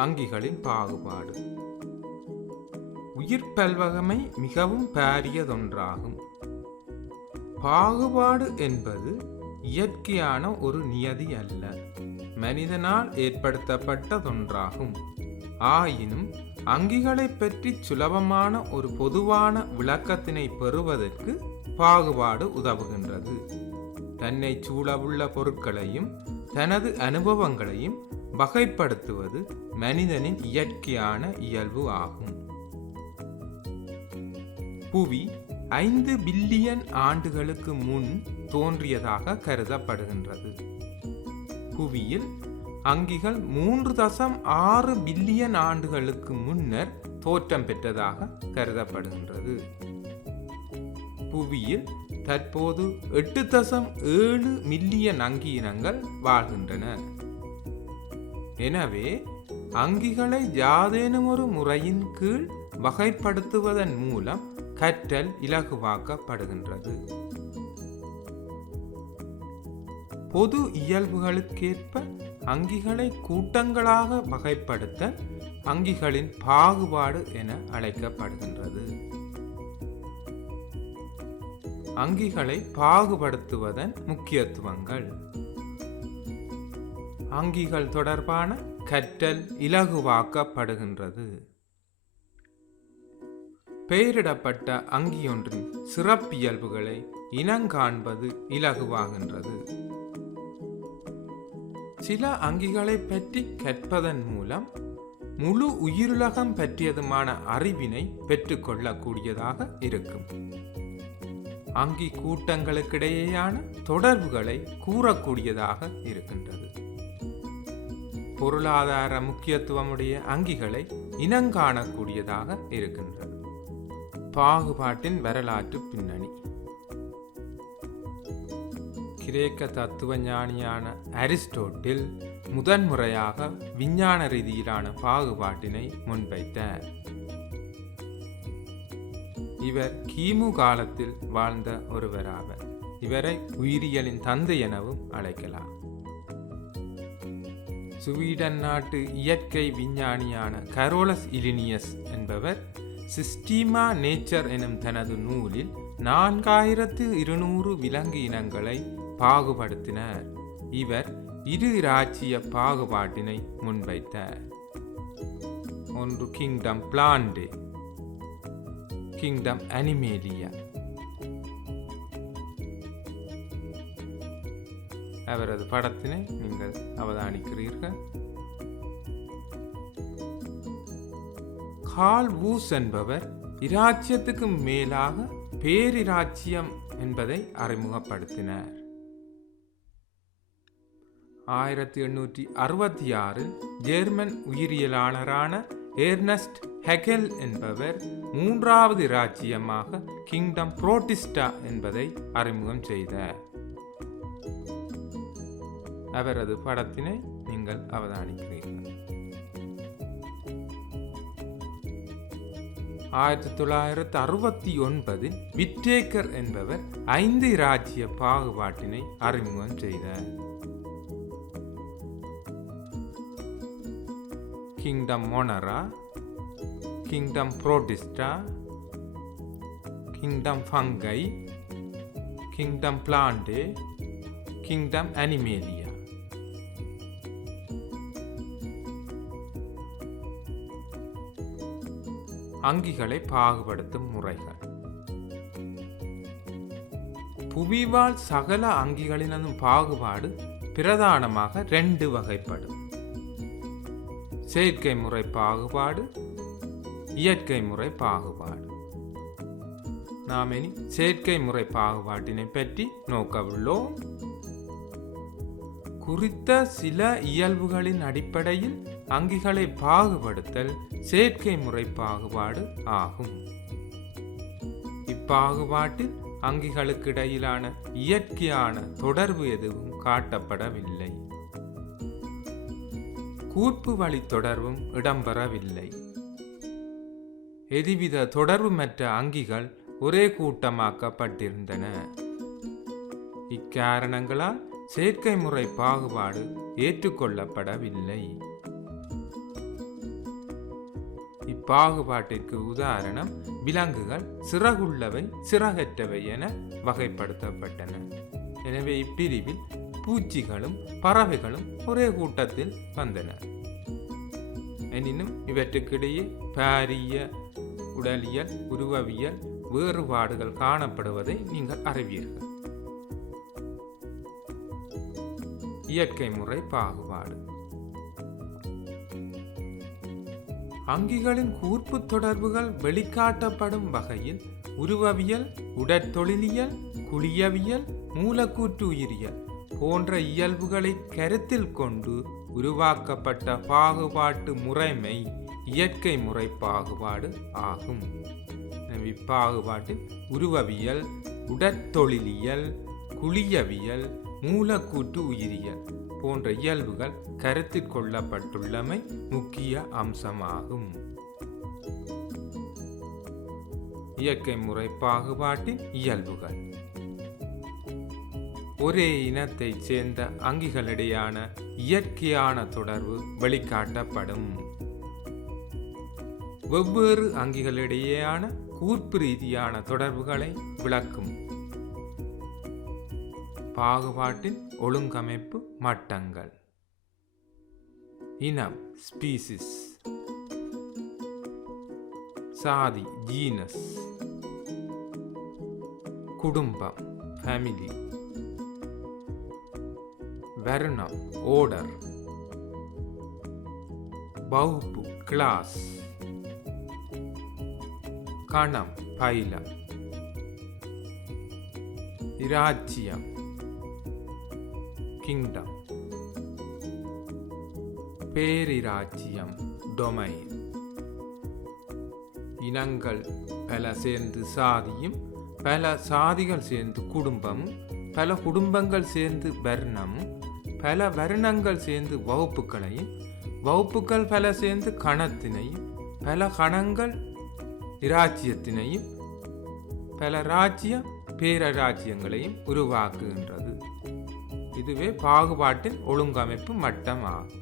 அங்கிகளின் பாகுபாடு. உயிர் பல்வகமை மிகவும் பாரியதொன்றாகும். பாகுபாடு என்பது இயற்கையான ஒரு நியதி அல்ல, மனிதனால் ஏற்படுத்தப்பட்டதொன்றாகும். ஆயினும் அங்கிகளை பற்றி சுலபமான ஒரு பொதுவான விளக்கத்தினை பெறுவதற்கு பாகுபாடு உதவுகின்றது. தன்னை சூழவுள்ள பொருட்களையும் தனது அனுபவங்களையும் வகைப்படுத்துவது மனிதனின் இயற்கையான இயல்பு ஆகும். புவி 5 பில்லியன் ஆண்டுகளுக்கு முன் தோன்றியதாக கருதப்படுகின்றது. புவியில் அங்கிகள் 3.6 பில்லியன் ஆண்டுகளுக்கு முன்னர் தோற்றம் பெற்றதாக கருதப்படுகின்றது. புவியில் தற்போது 8.7 மில்லியன் அங்கி இனங்கள் வாழ்கின்றன. எனவே அங்கிகளை யாதேனும் ஒரு முறையின் கீழ் வகைப்படுத்துவதன் மூலம் கற்றல் இலகுவாக்கப்படுகின்றது. பொது இயல்புகளுக்கேற்ப அங்கிகளை கூட்டங்களாக வகைப்படுத்த அங்கிகளின் பாகுபாடு என அழைக்கப்படுகின்றது. அங்கிகளை பாகுபடுத்துவதன் முக்கியத்துவங்கள். அங்கிகள் தொடர்பான கற்றல் இலகுவாக்கப்படுகின்றது. பெயரிடப்பட்ட அங்கியொன்றின் சிறப்பியல்புகளை இனங்காண்பது இலகுவாகின்றது. சில அங்கிகளை பற்றி கற்பதன் மூலம் முழு உயிருலகம் பற்றியதுமான அறிவினை பெற்றுக்கொள்ளக்கூடியதாக இருக்கும். அங்கி கூட்டங்களுக்கிடையேயான தொடர்புகளை கூறக்கூடியதாக இருக்கின்றது. பொருளாதார முக்கியத்துவமுடைய அங்கிகளை இனங்காணக்கூடியதாக இருக்கின்றது. பாகுபாட்டின் வரலாற்று பின்னணி. கிரேக்க தத்துவ ஞானியான அரிஸ்டோட்டில் முதன்முறையாக விஞ்ஞான ரீதியிலான பாகுபாட்டினை முன்வைத்தார். இவர் கிமு காலத்தில் வாழ்ந்த ஒருவராவர். இவரை உயிரியலின் தந்தை எனவும் அழைக்கலாம். ஸ்வீடன் நாட்டு இயற்கை விஞ்ஞானியான கரோலஸ் இலினியஸ் என்பவர் சிஸ்டீமா நேச்சர் எனும் தனது நூலில் 4200 விலங்கு இனங்களை பாகுபடுத்தினார். இவர் இரு இராச்சிய பாகுபாட்டினை முன்வைத்தார். ஒன்று கிங்டம் பிளான்டே, கிங்டம் அனிமேலியா. அவரது படத்தினை நீங்கள் அவதானிக்கிறீர்கள். கார்ல் வூஸ் என்பவர் இராச்சியத்துக்கு மேலாக பேரிராச்சியம் என்பதை அறிமுகப்படுத்தினார். 1866 ஜெர்மன் உயிரியலாளரான ஏர்னஸ்ட் ஹெகெல் என்பவர் 3வது இராச்சியமாக கிங்டம் புரோட்டிஸ்டா என்பதை அறிமுகம் செய்தார். அவரது படத்தினை நீங்கள் அவதானிக்கிறீர்கள். 1969 விட்டேக்கர் என்பவர் 5 இராச்சிய பாகுபாட்டினை அறிமுகம் செய்தார். Kingdom Monera, kingdom Protista, kingdom Fungi, kingdom Plantae, kingdom Animalia. அங்கிகளை பாகுபடுத்தும் முறைகள். புவிவாழ் சகல அங்கிகளினதும் பாகுபாடு பிரதானமாக 2 வகைப்படும். செயற்கை முறை பாகுபாடு, இயற்கை முறை பாகுபாடு. நாம் இனி செயற்கை முறை பாகுபாட்டினை பற்றி நோக்கவுள்ளோம். குறித்த சில இயல்புகளின் அடிப்படையில் அங்கிகளை பாகுபடுத்தல் செயற்கை முறை பாகுபாடு ஆகும். இப்பாகுபாட்டில் அங்கிகளுக்கு இடையிலான இயற்கையான தொடர்பு எதுவும் காட்டப்படவில்லை. கூர்ப்பு வழி தொடர்பும் இடம்பெறவில்லை. எதுவித தொடர்புமற்ற அங்கிகள் ஒரே கூட்டமாக்கப்பட்டிருந்தன. இக்காரணங்களால் செயற்கை முறை பாகுபாடு ஏற்றுக்கொள்ளப்படவில்லை. இப்பாகுபாட்டிற்கு உதாரணம் விலங்குகள் சிறகுள்ளவை சிறகற்றவை என வகைப்படுத்தப்பட்டன. எனவே இப்பிரிவில் பூச்சிகளும் பறவைகளும் ஒரே கூட்டத்தில் வந்தன. எனினும் இவற்றுக்கிடையே பாரிய உடலியல் உருவவியல் வேறுபாடுகள் காணப்படுவதை நீங்கள் அறிவீர்கள். இயற்கை முறை பாகுபாடு. அங்கிகளின் கூர்ப்பு தொடர்புகள் வெளிக்காட்டப்படும் வகையில் உருவவியல், உடற்தொழிலியல், குளியவியல், மூலக்கூற்று உயிரியல் போன்ற இயல்புகளை கருத்தில் கொண்டு உருவாக்கப்பட்ட பாகுபாட்டு முறைமை இயற்கை முறை பாகுபாடு ஆகும். இப்பாகுபாட்டில் உருவவியல், உடற்தொழிலியல், குளியவியல், மூலக்கூற்று உயிரியல் போன்ற இயல்புகள் கருத்தில் கொள்ளப்பட்டுள்ளமை முக்கிய அம்சமாகும். இயற்கை முறை பாகுபாட்டின் இயல்புகள். ஒரே இனத்தைச் சேர்ந்த அங்கிகளிடையான இயற்கையான தொடர்பு வெளிக்காட்டப்படும். வெவ்வேறு அங்கிகளிடையேயான கூர்ப்பு ரீதியான தொடர்புகளை விளக்கும். பாகுபாட்டின் ஒழுங்கமைப்பு மட்டங்கள். இனம் ஸ்பீசிஸ், சாதி ஜீனஸ், குடும்பம் ஃபேமிலி, வர்ணம் ஓர்டர், வகுப்பு கிளாஸ், கணம் பைலம், இராச்சியம் கிங்டம், பேரிராச்சியம் டொமைன். இனங்கள் பல சேர்ந்து சாதியும், பல சாதிகள் சேர்ந்து குடும்பமும், பல குடும்பங்கள் சேர்ந்து வர்ணமும், பல வருணங்கள் சேர்ந்து வகுப்புகளையும், வகுப்புகள் பல சேர்ந்து கணத்தினையும், பல கணங்கள் இராச்சியத்தினையும், பல ராஜ்யம் பேரராஜ்யங்களையும் உருவாக்குகின்றது. இதுவே பாகுபாட்டின் ஒழுங்கமைப்பு மட்டமாகும்.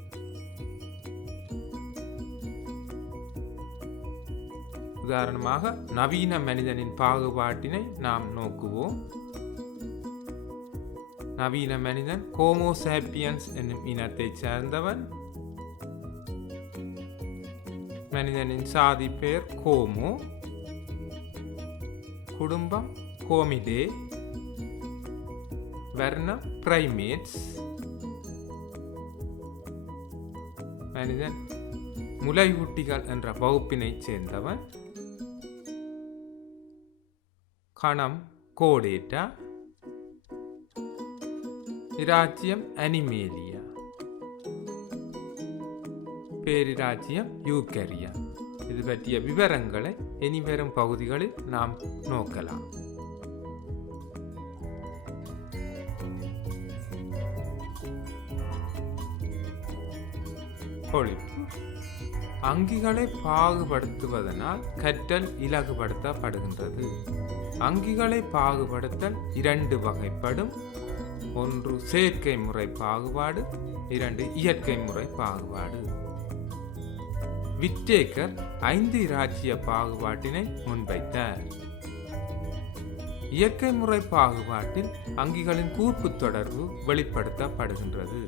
உதாரணமாக நவீன மனிதனின் பாகுபாட்டினை நாம் நோக்குவோம். நவீன மனிதன் ஹோமோ சாப்பியன்ஸ் என்னும் இனத்தைச் சேர்ந்தவன். மனிதனின் சாதி பெயர் ஹோமோ, குடும்பம் ஹோமிடே, வர்ணம் பிரைமேட்ஸ், மனிதன் முலையூட்டிகள் என்ற வகுப்பினைச் சேர்ந்தவன். கணம் கோடேட்டா, இராச்சியம் அனிமேலியா, பேரிராச்சியம் யூக்கரியா. இது பற்றிய விவரங்களை இனிவரும் பகுதிகளில் நாம் நோக்கலாம். பொழிப்பு. அங்கிகளை பாகுபடுத்துவதனால் கற்றல் இலகுபடுத்தப்படுகின்றது. அங்கிகளை பாகுபடுத்தல் இரண்டு வகைப்படும். ஒன்று செயற்கை முறை பாகுபாடு, இரண்டு இயற்கை முறை பாகுபாடு. விட்டேக்கர் 5 இராச்சிய பாகுபாட்டினை முன்வைத்தார். இயற்கை முறை பாகுபாட்டில் அங்கிகளின் கூர்ப்பு தொடர்பு வெளிப்படுத்தப்படுகின்றது.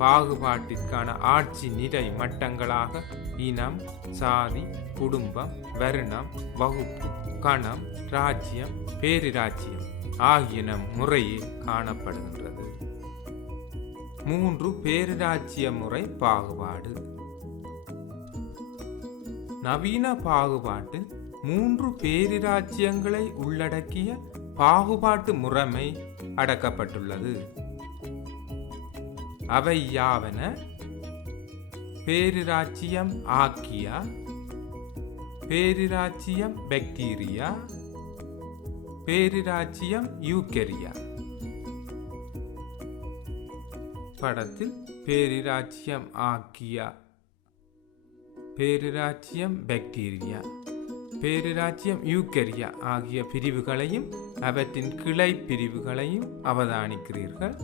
பாகுபாட்டிற்கான ஆட்சி நிலை மட்டங்களாக இனம், சாதி, குடும்பம், வருணம், வகுப்பு, கணம், ராஜ்யம், பேரிராச்சியம் ஆகியன முறையே காணப்படுகின்றது. 3 பேரிராச்சிய முறை பாகுபாடு. நவீன பாகுபாட்டில் 3 பேரிராச்சியங்களை உள்ளடக்கிய பாகுபாட்டு முறைமை அடக்கப்பட்டுள்ளது. அவை யாவன: பேரிராச்சியம் ஆர்க்கியா, பேரிராச்சியம் பாக்டீரியா, பேரிராச்சியம் யூக்கரியா. படத்தில் பேரிராச்சியம் ஆர்க்கியா, பேரிராச்சியம் பாக்டீரியா, பேரிராச்சியம் யூக்கரியா ஆகிய பிரிவுகளையும் அவற்றின் கிளை பிரிவுகளையும் அவதானிக்கிறீர்கள்.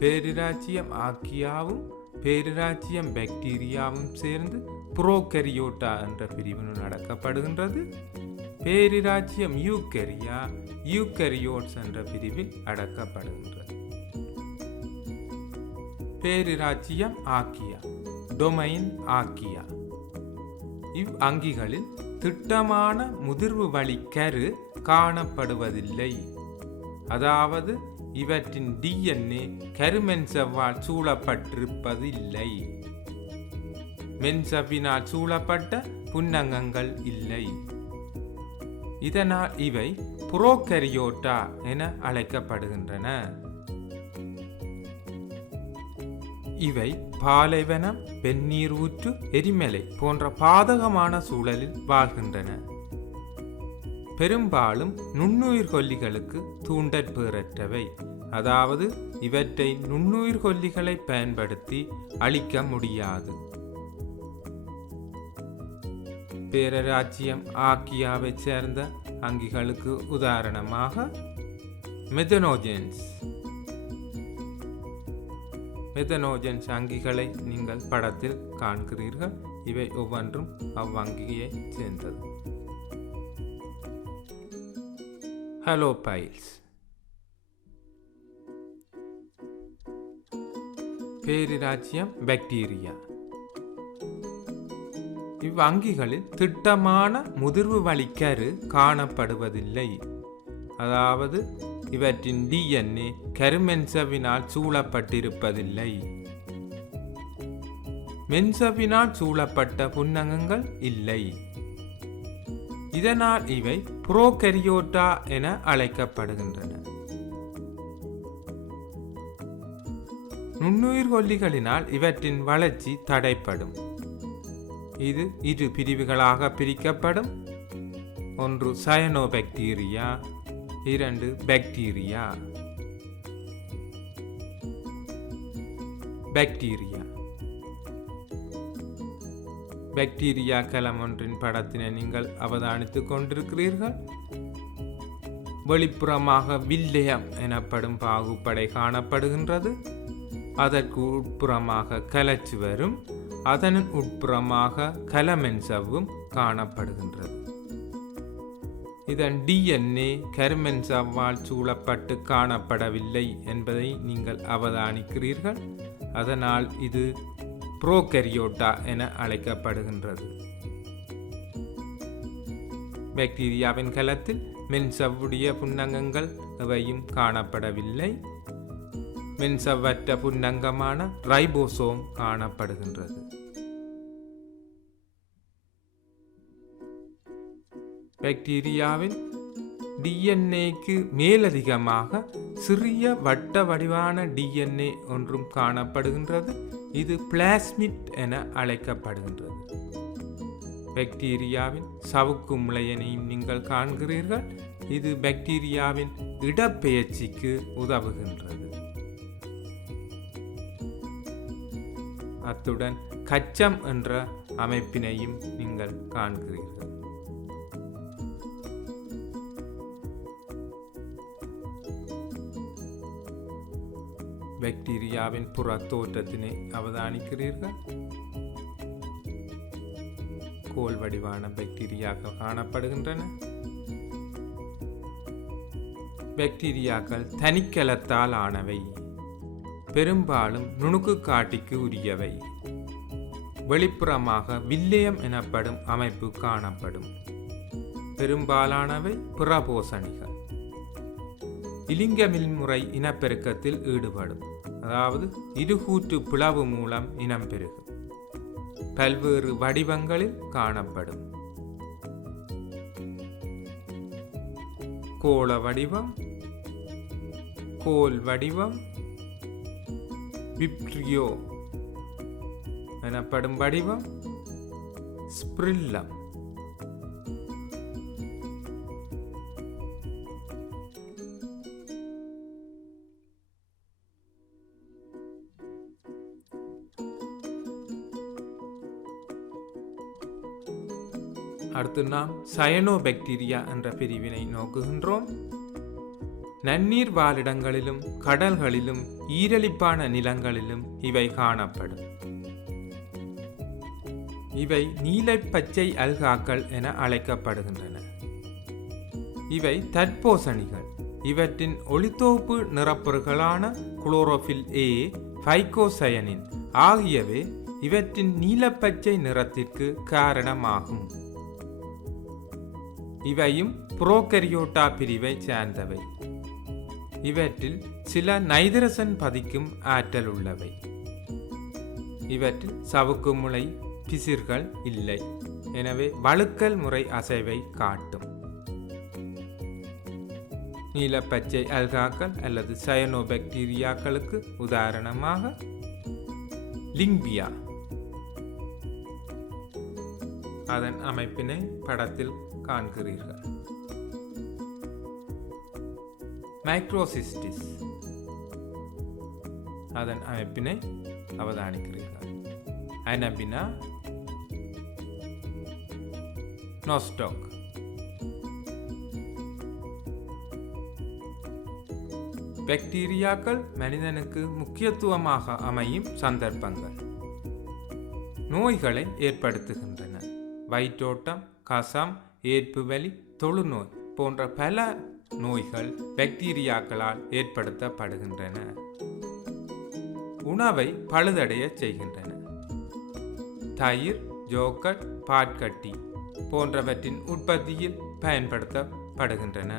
பேரிராச்சியம் ஆர்க்கியாவும் பேரிராச்சியம் பாக்டீரியாவும் சேர்ந்து புரோகரியோட்டா என்ற பிரிவினுள் அடக்கப்படுகின்றது. பேரிராச்சியம் யூகரியா யூகரியோட்ஸ் என்ற பிரிவில் அடக்கப்படுகின்றது. பேரிராச்சியம் ஆக்கியா டொமைன் ஆக்கியா. இவ் அங்கிகளில் திட்டமான முதிர்வு வழி கரு காணப்படுவதில்லை. அதாவது இவற்றின் டிஎன்ஏ கருமென்சவ்வால் சூழப்பட்டிருப்பதில்லை. மென்சவ்வினால் சூழப்பட்ட புன்னங்கங்கள் இல்லை. இதனால் இவை புரோகரியோட்டா என அழைக்கப்படுகின்றன. இவை பாலைவனம், வெந்நீர் ஊற்று, எரிமலை போன்ற பாதகமான சூழலில் வாழ்கின்றன. பெரும்பாலும் நுண்ணுயிர் கொல்லிகளுக்கு தூண்டற்பேறற்றவை. அதாவது இவற்றை நுண்ணுயிர் கொல்லிகளை பயன்படுத்தி அழிக்க முடியாது. பேரராச்சியம் ஆக்கியாவை சேர்ந்த அங்கிகளுக்கு உதாரணமாக மெத்தனோஜென்ஸ். மெத்தனோஜென்ஸ் அங்கிகளை நீங்கள் படத்தில் காண்கிறீர்கள். இவை ஒவ்வொன்றும் அவ்வங்கியை சேர்ந்தது. ஹலோபைல்ஸ். பேரிராச்சியம் பாக்டீரியா. இவ்வங்கிகளில் திட்டமான முதிர்வு வழிக்கரு காணப்படுவதில்லை. அதாவது இவற்றின் டிஎன்ஏ கருமென்சவினால் சூழப்பட்டிருப்பதில்லை. மென்சவினால் சூழப்பட்ட புன்னகங்கள் இல்லை. இதனால் இவை புரோகரியோட்டா என அழைக்கப்படுகின்றன. நுண்ணுயிர் கொல்லிகளினால் இவற்றின் வளர்ச்சி தடைப்படும். இது இரு பிரிவுகளாக பிரிக்கப்படும். ஒன்று சயனோபாக்டீரியா, இரண்டு பாக்டீரியா. பாக்டீரியா பாக்டீரியா கலம் ஒன்றின் படத்தினை நீங்கள் அவதானித்துக் கொண்டிருக்கிறீர்கள். வெளிப்புறமாக வில்லியம் எனப்படும் பாகுப்படை காணப்படுகின்றது. அதற்கு உட்புறமாக கலச்சுவரும், அதன் உட்புறமாக கலமென்சவ்வும் காணப்படுகின்றது. இதன் டிஎன்ஏ கருமென்சவ்வால் சூழப்பட்டு காணப்படவில்லை என்பதை நீங்கள் அவதானிக்கிறீர்கள். அதனால் இது புரோகரியோட்டா என அழைக்கப்படுகின்றது. பாக்டீரியாவின் கலத்தில் மென்சவ்வுடைய புன்னகங்கள் எவையும் காணப்படவில்லை. மென்சவ்வற்ற புன்னங்கமான ரைபோசோம் காணப்படுகின்றது. பாக்டீரியாவின் டிஎன்ஏக்கு மேலதிகமாக சிறிய வட்ட வடிவான டிஎன்ஏ ஒன்றும் காணப்படுகின்றது. இது பிளாஸ்மிட் என அழைக்கப்படுகின்றது. பாக்டீரியாவின் சவுக்கு முளையனையும் நீங்கள் காண்கிறீர்கள். இது பாக்டீரியாவின் இடப்பெயர்ச்சிக்கு உதவுகின்றது. அத்துடன் கச்சம் என்ற அமைப்பினையும் நீங்கள் காண்கிறீர்கள். பாக்டீரியாவின் புற தோற்றத்தினை அவதானிக்கிறீர்கள். கோல் வடிவான பாக்டீரியாக்கள் காணப்படுகின்றன. பாக்டீரியாக்கள் தனிக்கலத்தால் ஆனவை. பெரும்பாலும் நுணுக்கு காட்டிக்கு உரியவை. வெளிப்புறமாக வில்லியம் எனப்படும் அமைப்பு காணப்படும். பெரும்பாலானவை புறபோசணிகள். இலிங்கமில் முறை இனப்பெருக்கத்தில் ஈடுபடும். அதாவது இருகூற்று பிளவு மூலம் இனம் பெருகும். பல்வேறு வடிவங்களில் காணப்படும். கோள வடிவம், கோல் வடிவம், விப்ரியோ எனப்படும் வடிவம், ஸ்பிரில்லம். அடுத்து நாம் சயனோபாக்டீரியா என்ற பிரிவினை நோக்குகின்றோம். நன்னீர் வாழிடங்களிலும் கடல்களிலும் ஈரலிப்பான நிலங்களிலும் இவை காணப்படும். இவை நீலப்பச்சை அல்காக்கள் என அழைக்கப்படுகின்றன. இவை தற்போசணிகள். இவற்றின் ஒளித்தொகுப்பு நிறப்பொருட்களான குளோரோஃபில் ஏ, பைகோசயனின் ஆகியவை இவற்றின் நீலப்பச்சை நிறத்திற்கு காரணமாகும். இவையும் புரோகரியோட்டா பிரிவை சார்ந்தவை. இவற்றில் சில நைதரசன் பதிக்கும் ஆற்றல் உள்ளவை. இவற்றில் சவுக்கு முளை பிசிர்கள் இல்லை. எனவே வழுக்கல் முறை அசைவை காட்டும். நீலப்பச்சை அல்காக்கள் அல்லது சயனோபாக்டீரியாக்களுக்கு உதாரணமாக லிங்பியா. அதன் அமைப்பினை படத்தில் காண்கிறீர்கள். மைக்ரோசிஸ்டிஸ், அதன் அமைப்பினை அவதானிக்கிறீர்கள். அனபினா, நோஸ்டாக். பாக்டீரியாக்கள் மனிதனுக்கு முக்கியத்துவமாக அமையும் சந்தர்ப்பங்கள். நோய்களை ஏற்படுத்துகின்றன. வயிற்றோட்டம், கசம், ஏற்பு வலி, தொழுநோய் போன்ற பல நோய்கள் பாக்டீரியாக்களால் ஏற்படுத்தப்படுகின்றன. உணவை பழுதடைய செய்கின்றன. தயிர், யோகர்ட், பாற்கட்டி போன்றவற்றின் உற்பத்தியில் பயன்படுத்தப்படுகின்றன.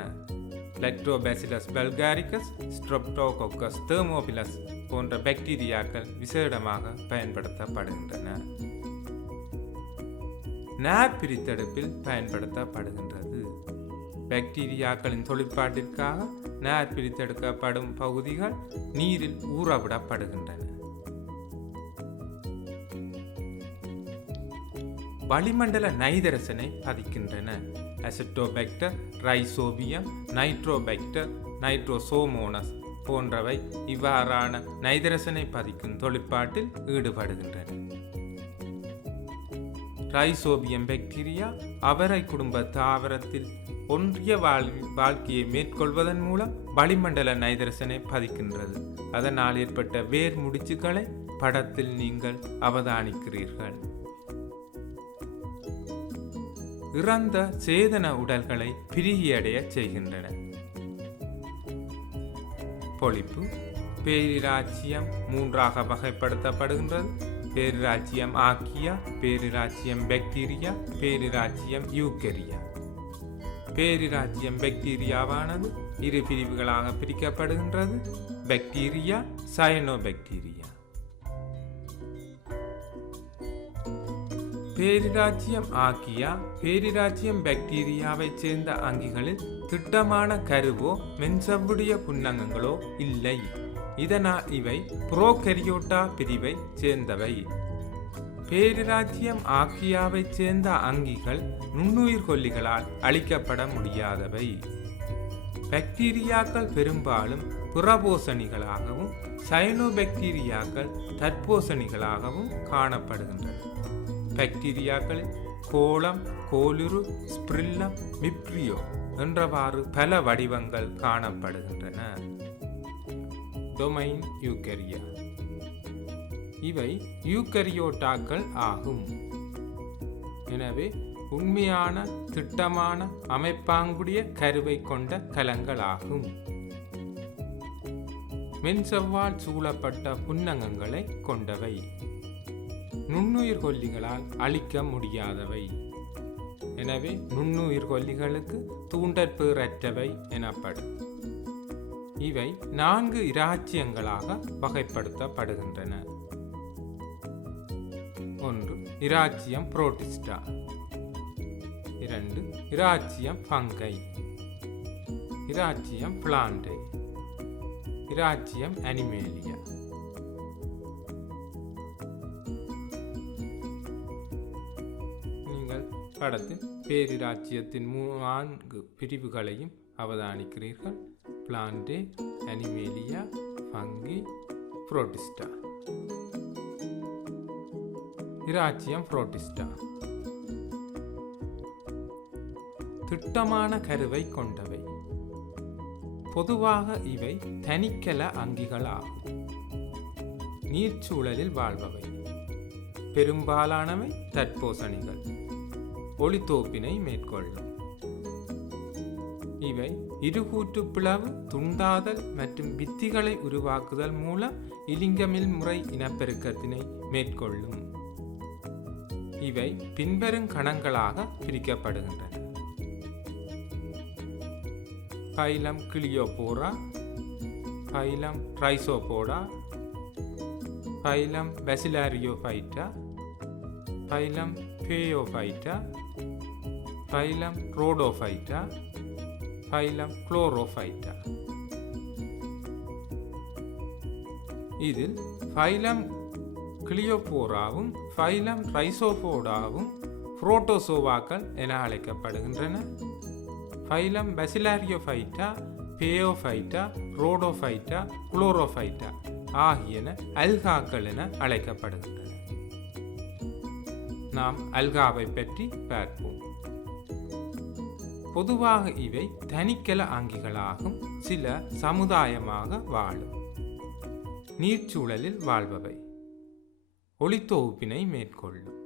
லாக்டோபாசிலஸ் பல்காரிகஸ், ஸ்ட்ரெப்டோகோக்கஸ் தெர்மோபிலஸ் போன்ற பாக்டீரியாக்கள் விசேடமாக பயன்படுத்தப்படுகின்றன. நார் பிரித்தெடுப்பில் பயன்படுத்தப்படுகின்றது. பாக்டீரியாக்களின் தொழிற்பாட்டிற்காக நார் பிரித்தெடுக்கப்படும் பகுதிகள் நீரில் ஊறவிடப்படுகின்றன. வளிமண்டல நைதரசனை பதிக்கின்றன. அசிட்டோபாக்டர், ரைசோபியம், நைட்ரோபாக்டர், நைட்ரோசோமோனஸ் போன்றவை இவ்வாறான நைதரசனை பதிக்கும் தொழிற்பாட்டில் ஈடுபடுகின்றன. ரைசோபியம் பாக்டீரியா அவரை குடும்ப தாவரத்தில் ஒன்றிய வாழ்க்கையை மேற்கொள்வதன் மூலம் வளிமண்டல நைதரசனை பதிக்கின்றது. அதனால் ஏற்பட்ட வேர் முடிச்சுக்களை படத்தில் நீங்கள் அவதானிக்கிறீர்கள். இறந்த சேதன உடல்களை பிரிகையடைய செய்கின்றன. பொழிப்பு. பேரிராச்சியம் 3ஆக வகைப்படுத்தப்படுகின்றது. பேரிராச்சியம் ஆர்க்கியா, பேரிராச்சியம் பாக்டீரியா, பேரிராச்சியம் யூகரியா. பேரிராச்சியம் பாக்டீரியாவானது இரு பிரிவுகளாக பிரிக்கப்படுகின்றது. Bacteria, cyanobacteria. பேரிராச்சியம் ஆர்க்கியா பேரிராச்சியம் பாக்டீரியாவை சேர்ந்த அங்கிகளில் திட்டமான கருவோ மென்சவ்வுடைய புன்னகங்களோ இல்லை. இதனால் இவை புரோகரியோட்டா பிரிவை சேர்ந்தவை. பேரிராச்சியம் ஆர்க்கியாவை சேர்ந்த அங்கிகள் நுண்ணுயிர் கொல்லிகளால் அழிக்கப்பட முடியாதவை. பாக்டீரியாக்கள் பெரும்பாலும் புறபோசணிகளாகவும் சயனோபாக்டீரியாக்கள் தற்போசணிகளாகவும் காணப்படுகின்றன. பாக்டீரியாக்களில் கோலம், கோலுரு, ஸ்பிரில்லம், விப்ரியோ என்றவாறு பல வடிவங்கள் காணப்படுகின்றன. Domain eukarya. இவை யூகரியோட்டாக்கள் ஆகும். எனவே உண்மையான திட்டமான அமைப்பாங்குடைய கருவை கொண்ட கலங்களாகும். மென்சவ்வால் சூழப்பட்ட புன்னகங்களை கொண்டவை. நுண்ணுயிர் கொல்லிகளால் அழிக்க முடியாதவை. எனவே நுண்ணுயிர் கொல்லிகளுக்கு தூண்டற்பேறற்றவை எனப்படும். இவை 4 இராச்சியங்களாக வகைப்படுத்தப்படுகின்றன. 1. இராச்சியம் புரோட்டிஸ்டா. 2. இராச்சியம் ஃபங்கை. இராச்சியம் பிளான்டே. இராச்சியம் அனிமேலியா. நீங்கள் படத்தில் பேரிராச்சியத்தின் 4 பிரிவுகளையும் அவதானிக்கிறீர்கள். Plantae, Animalia, Fungi, Protista. இராச்சியம் புரோட்டிஸ்டா திட்டமான கருவை கொண்டவை. பொதுவாக இவை தனிக்கல அங்கிகள் ஆகும். நீர்ச்சூழலில் வாழ்பவை. பெரும்பாலானவை தட்போசணிகள் ஒளித்தோப்பினை மேற்கொள்ளும். இவை இருகூற்று பிளவு, துண்டாதல் மற்றும் வித்திகளை உருவாக்குதல் மூலம் இலிங்கமில் முறை இனப்பெருக்கத்தினை மேற்கொள்ளும். இவை பின்வரும் கணங்களாக பிரிக்கப்படுகின்றன. Phylum Ciliophora, phylum Rhizopoda, phylum Bacillariophyta, phylum Phaeophyta, phylum Rhodophyta, phylum Chlorophyta. இதில் பைலம் கிளியோபோராவும் பைலம் ட்ரைசோபோடாவும் புரோட்டோசோவாக்கள் என அழைக்கப்படுகின்றன. பைலம் பேசிலாரியோஃபைட்டா, பேயோஃபைட்டா, ரோடோஃபைட்டா, குளோரோஃபைட்டா ஆகியன அல்காக்கள் என அழைக்கப்படுகின்றன. நாம் அல்காவை பற்றி பார்ப்போம். பொதுவாக இவை தனிக்கல ஆங்கிகளாகும். சில சமுதாயமாக வாழும். நீர்ச்சூழலில் வாழ்பவை. ஒளித்தொகுப்பினை மேற்கொள்ளும்.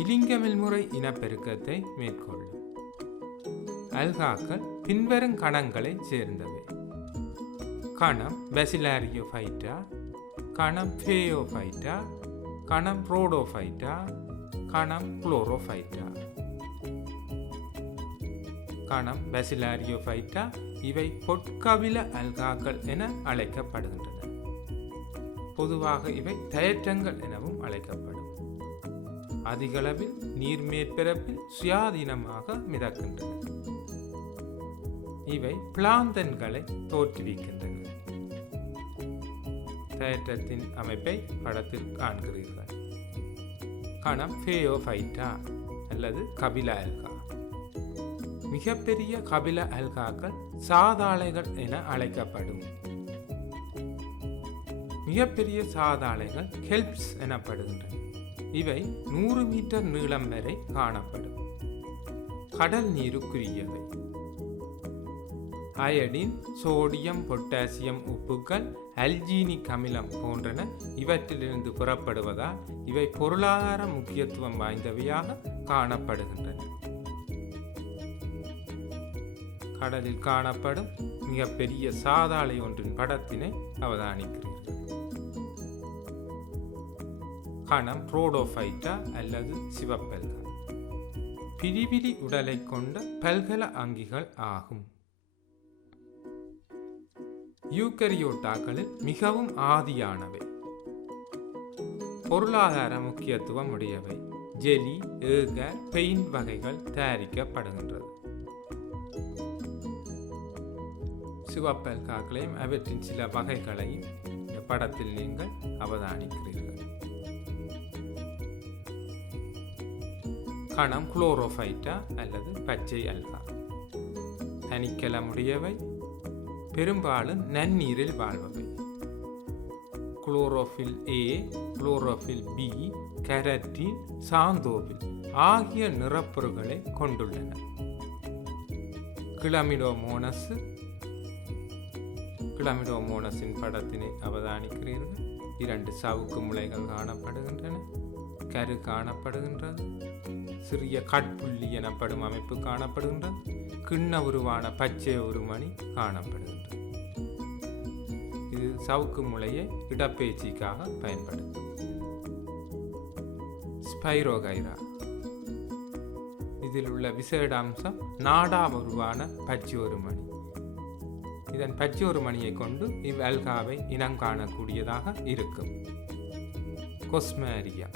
இலிங்கமில் முறை இனப்பெருக்கத்தை மேற்கொள்ளும். அல்காக்கள் பின்வரும் கணங்களை சேர்ந்தவை. கணம் பேசிலாரியோஃபைட்டா, கணம் பேயோஃபைட்டா, கணம் ரோடோஃபைட்டா, கணம் குளோரோஃபைட்டா. கணம் பேசிலாரியோஃபைட்டா இவை பொற்கவில அல்காக்கள் என அழைக்கப்படுகின்றன. பொதுவாக இவை தயற்றங்கள் எனவும் அழைக்கப்படும். அதிகளவில் நீர் மேற்பரப்பில் சுயாதீனமாக மிதக்கின்றன. இவை பிளாந்தன்களை தோற்றுவிக்கின்றன. தயற்றத்தின் அமைப்பை படத்தில் காண்கிறீர்கள். கணம் பேயோஃபைட்டா அல்லது கபில அல்கா. மிகப்பெரிய கபில அல்காக்கள் சாதாளைகள் என அழைக்கப்படும். மிகப்பெரிய சாதாளைகள் கெல்ப்ஸ் எனப்படுகின்றன. இவை 100 மீட்டர் நீளம் வரை காணப்படும். கடல் நீருக்குரியவை. அயடின், சோடியம், பொட்டாசியம் உப்புக்கள், அல்ஜீனிக் அமிலம் போன்றன இவற்றிலிருந்து புறப்படுவதால் இவை பொருளாதார முக்கியத்துவம் வாய்ந்தவையாக காணப்படுகின்றன. கடலில் காணப்படும் மிகப்பெரிய சாதாளை ஒன்றின் படத்தினை அவதானிக்கிறீர்கள். கணம் ரோடோஃபைட்டா அல்லது சிவப்பல்கா. பிரிவிரி உடலை கொண்ட பல்கல அங்கிகள் ஆகும். யூக்கரியோட்டாக்களில் மிகவும் ஆதியானவை. பொருளாதார முக்கியத்துவம் உடையவை. ஜெலி, ஏகர், பெயிண்ட் வகைகள் தயாரிக்கப்படுகின்றது. சிவப்பல்காக்களையும் அவற்றின் சில வகைகளையும் இந்த படத்தில் நீங்கள் அவதானிக்கிறீர்கள். கணம் குளோரோஃபைட்டா அல்லது பச்சை அல்கா. தனிக்கலமுடையவை. பெரும்பாலும் நன்னீரில் வாழ்பவை. Chlorophyll a, chlorophyll b, keratin, xanthophyll ஆகிய நிறப்பொருட்களை கொண்டுள்ளன. கிளமிடோமோனஸ். கிளமிடோமோனஸின் படத்தினை அவதானிக்கிறீர்கள். 2 சவுக்கு முளைகள் காணப்படுகின்றன. கரு காணப்படுகின்றது. சிறிய கட்புள்ளி எனப்படும் அமைப்பு காணப்படுகின்றது. கிண்ண உருவான பச்சை உருமணி காணப்படுகின்றது. இது சவுக்கு முளையை இடப்பெயர்ச்சிக்காக பயன்படும். ஸ்பைரோகைரா. இதில் உள்ள விசேட அம்சம் நாடா உருவான பச்சை ஒருமணி. இதன் பச்சை ஒருமணியை கொண்டு இவ்வல்காவை இனம் காணக்கூடியதாக இருக்கும். கொஸ்மேரியா.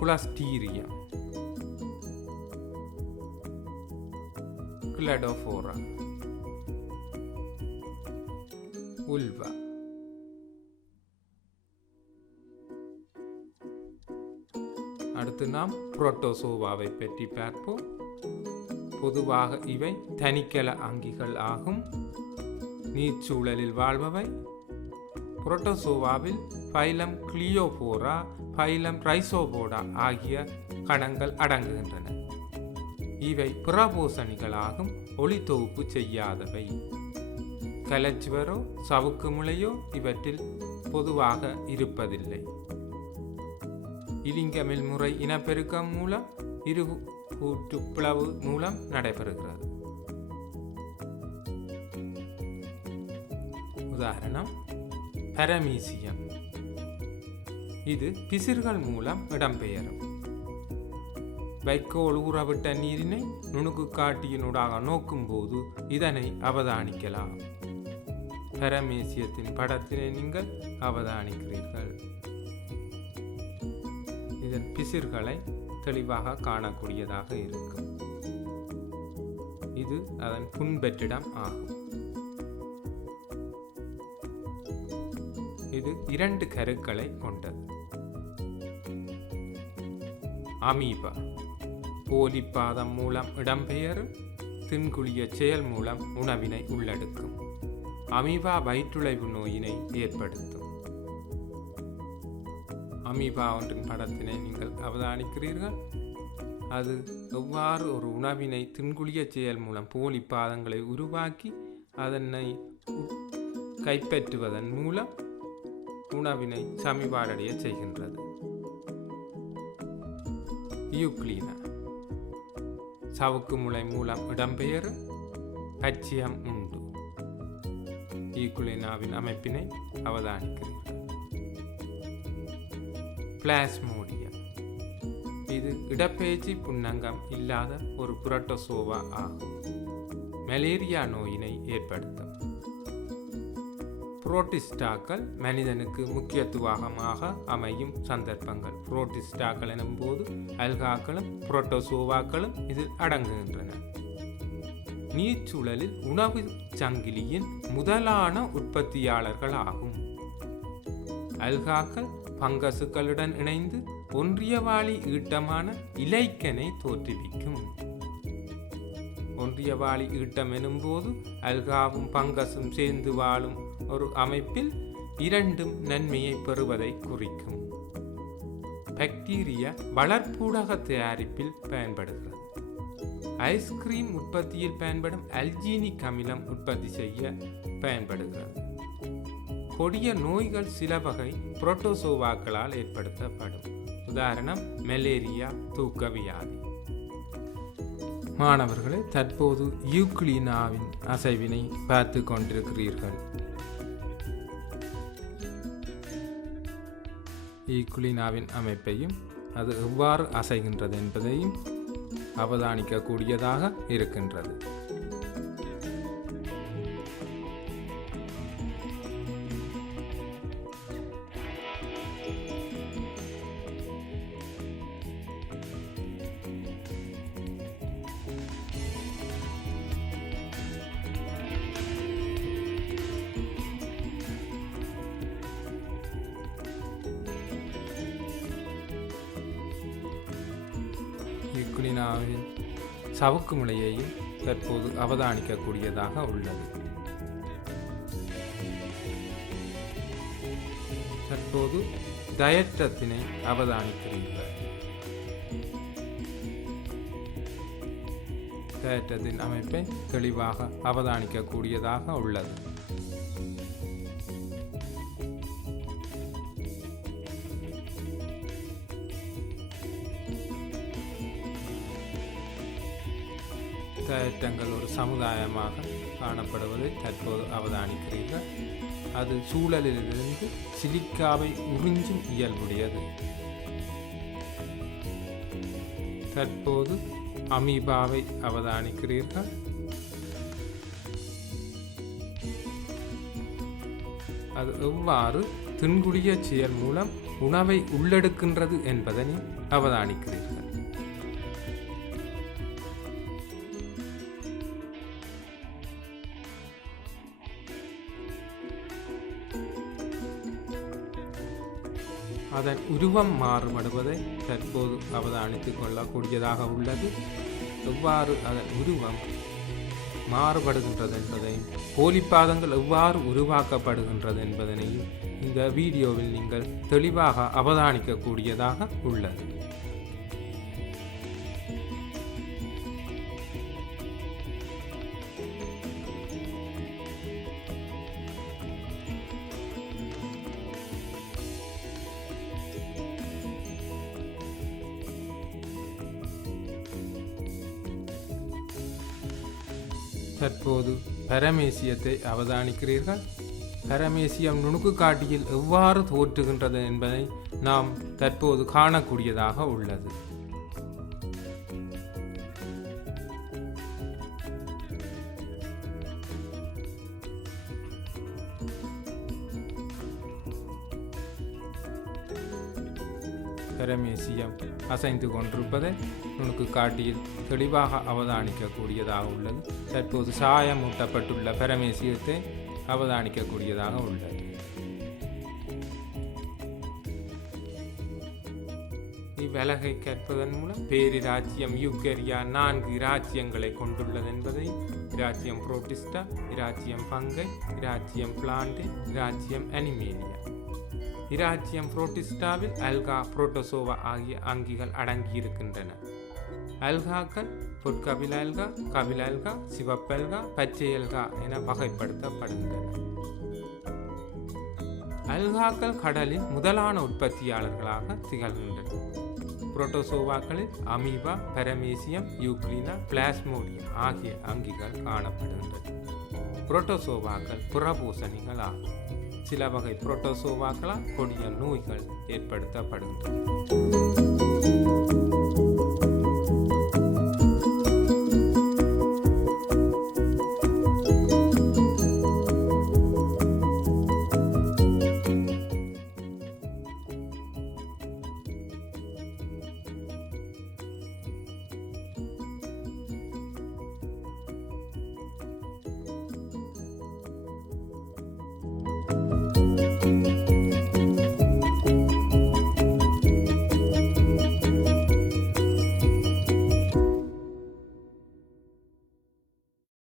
குளஸ்டீரியம். கிளடோஃபோரா. உல்வா. அடுத்து நாம் புரோட்டோசோவாவை பற்றி பார்ப்போம். பொதுவாக இவை தனிக்கல அங்கிகள் ஆகும். நீர்ச்சூழலில் வாழ்பவை. புரோட்டோசோவாவில் பைலம் கிளியோபோரா, பைலம் ட்ரைசோபோடா ஆகிய கணங்கள் அடங்குகின்றன. இவை புறபோசணிகளாகும். ஒளித்தொகுப்பு செய்யாதவை. கலச்சுவரோ சவுக்கு முளையோ இவற்றில் பொதுவாக இருப்பதில்லை. இலிங்கமில் முறை இனப்பெருக்கம் மூலம் கூற்றுப்பிளவு மூலம் நடைபெறுகிறது. உதாரணம் பரமீசியம். இது பிசிர்கள் மூலம் இடம்பெயரும். வைக்கோல் ஊறவிட்ட நீரினை நுணுக்கு காட்டியினூடாக நோக்கும் போது இதனை அவதானிக்கலாம். பரமேசியத்தின் படத்தினை நீங்கள் அவதானிக்கிறீர்கள். இதன் பிசிர்களை தெளிவாக காணக்கூடியதாக இருக்கும். இது அதன் புன்பெற்றிடம் ஆகும். இது 2 கருக்களை கொண்டது. அமீபா போலிப்பாதம் மூலம் இடம்பெயரும் தின்குழிய செயல் மூலம் உணவினை உள்ளெடுக்கும். அமீபா வயிற்றுளைவு நோயினை ஏற்படுத்தும். அமீபா ஒன்றின் படத்தினை நீங்கள் அவதானிக்கிறீர்கள். அது எவ்வாறு ஒரு உணவினை தின்குழிய செயல் மூலம் போலி பாதங்களை உருவாக்கி அதனை கைப்பற்றுவதன் மூலம் உணவினை சமிபாடடைய செய்கின்றது. யூக்ளினா சவுக்கு முளை மூலம் இடம்பெயரும் பச்சியம் உண்டு. யூக்ளினாவின் அமைப்பினை அவதானிக்கிறீர்கள். பிளாஸ்மோடியம் இது இடப்பெயர்ச்சி புன்னங்கம் இல்லாத ஒரு புரோட்டோசோவா ஆகும். மலேரியா நோயினை ஏற்படுத்தும். புரோட்டிஸ்டாக்கள் மனிதனுக்கு முக்கியத்துவமாக அமையும் சந்தர்ப்பங்கள். புரோட்டிஸ்டாக்கள் எனும்போது அல்காக்களும் புரோட்டோசோவாக்களும் இதில் அடங்குகின்றன. நீர்ச்சூழலில் உணவு சங்கிலியின் முதலான உற்பத்தியாளர்கள் ஆகும். அல்காக்கள் பங்கசுக்களுடன் இணைந்து ஒன்றியவாளி ஈட்டமான இலைக்கனை தோற்றுவிக்கும். ஒன்றியவாளி ஈட்டம் எனும்போது அல்காவும் பங்கசும் சேர்ந்து வாழும் ஒரு அமைப்பில் இரண்டும் நன்மையை பெறுவதை குறிக்கும். பாக்டீரியா வளர்ப்பூடக தயாரிப்பில் பயன்படுகிறது. ஐஸ்கிரீம் உற்பத்தியில் பயன்படும் அல்ஜீனிக் அமிலம் உற்பத்தி செய்ய பயன்படுகிறது. கொடிய நோய்கள் சில வகை புரோட்டோசோவாக்களால் ஏற்படுத்தப்படும். உதாரணம் மலேரியா, தூக்க வியாதி. மாணவர்களே, தற்போது யூக்ளினாவின் அசைவினை பார்த்து கொண்டிருக்கிறீர்கள். யூக்ளினாவின் அமைப்பையும் அது எவ்வாறு அசைகின்றது என்பதையும் அவதானிக்கக்கூடியதாக இருக்கின்றது. யூக்ளினாவின் சவுக்கு முளையையும் தற்போது அவதானிக்கக்கூடியதாக உள்ளது. தற்போது டயற்றத்தினை அவதானிக்கிறீர்கள். டயற்றத்தின் அமைப்பை தெளிவாக அவதானிக்கக்கூடியதாக உள்ளது. டயற்றங்கள் ஒரு சமுதாயமாக காணப்படுவதை தற்போது அவதானிக்கிறீர்கள். அது சூழலிலிருந்து சிலிக்காவை உறிஞ்சும் இயல்புடையது. தற்போது அமீபாவை அவதானிக்கிறீர்கள். அது எவ்வாறு தின்குழிய செயல் மூலம் உணவை உள்ளெடுக்கின்றது என்பதனை அவதானிக்கிறீர்கள். அதன் உருவம் மாறுபடுவதை தற்போது அவதானித்துக் கொள்ளக்கூடியதாக உள்ளது. எவ்வாறு அதன் உருவம் மாறுபடுகின்றது என்பதையும் போலிப்பாதங்கள் எவ்வாறு உருவாக்கப்படுகின்றது என்பதனையும் இந்த வீடியோவில் நீங்கள் தெளிவாக அவதானிக்கக்கூடியதாக உள்ளது. தற்போது பரமேசியத்தை அவதானிக்கிறீர்கள். பரமேசியம் நுணுக்கு காட்டியில் எவ்வாறு தோற்றுகின்றது என்பதை நாம் தற்போது காணக்கூடியதாக உள்ளது. பரமேசியம் அசைந்து கொண்டிருப்பதை நுணுக்கு காட்டியில் தெளிவாக அவதானிக்கக்கூடியதாக உள்ளது. தற்போது சாயமூட்டப்பட்டுள்ள பரமேசியத்தை அவதானிக்கக்கூடியதாக உள்ளது. இவ்வலகை கற்பதன் மூலம் பேரிராச்சியம் யூக்கரியா 4 இராச்சியங்களை கொண்டுள்ளது என்பதை இராச்சியம் புரோட்டிஸ்டா, இராச்சியம் பங்கை, இராச்சியம் பிளான்டே, இராச்சியம் அனிமேனியா. இராச்சியம் புரோட்டிஸ்டாவில் அல்கா, புரோட்டோசோவா ஆகிய அங்கிகள் அடங்கியிருக்கின்றன. அல்காக்கள் பொற்கபில அல்கா, கபில அல்கா, சிவப்பல்கா, பச்சை அல்கா என வகைப்படுத்தப்படுகின்றன. அல்காக்கள் கடலின் முதலான உற்பத்தியாளர்களாக திகழ்கின்றன. புரோட்டோசோவாக்களில் அமீபா, பரமேசியம், யூக்ளினா, பிளாஸ்மோடியம் ஆகிய அங்கிகள் காணப்படுகின்றன. புரோட்டோசோவாக்கள் புறபூசணிகள் ஆகும். சில வகை புரோட்டோசோவாக்களால் கொடிய நோய்கள் ஏற்படுத்தப்படுகின்றன.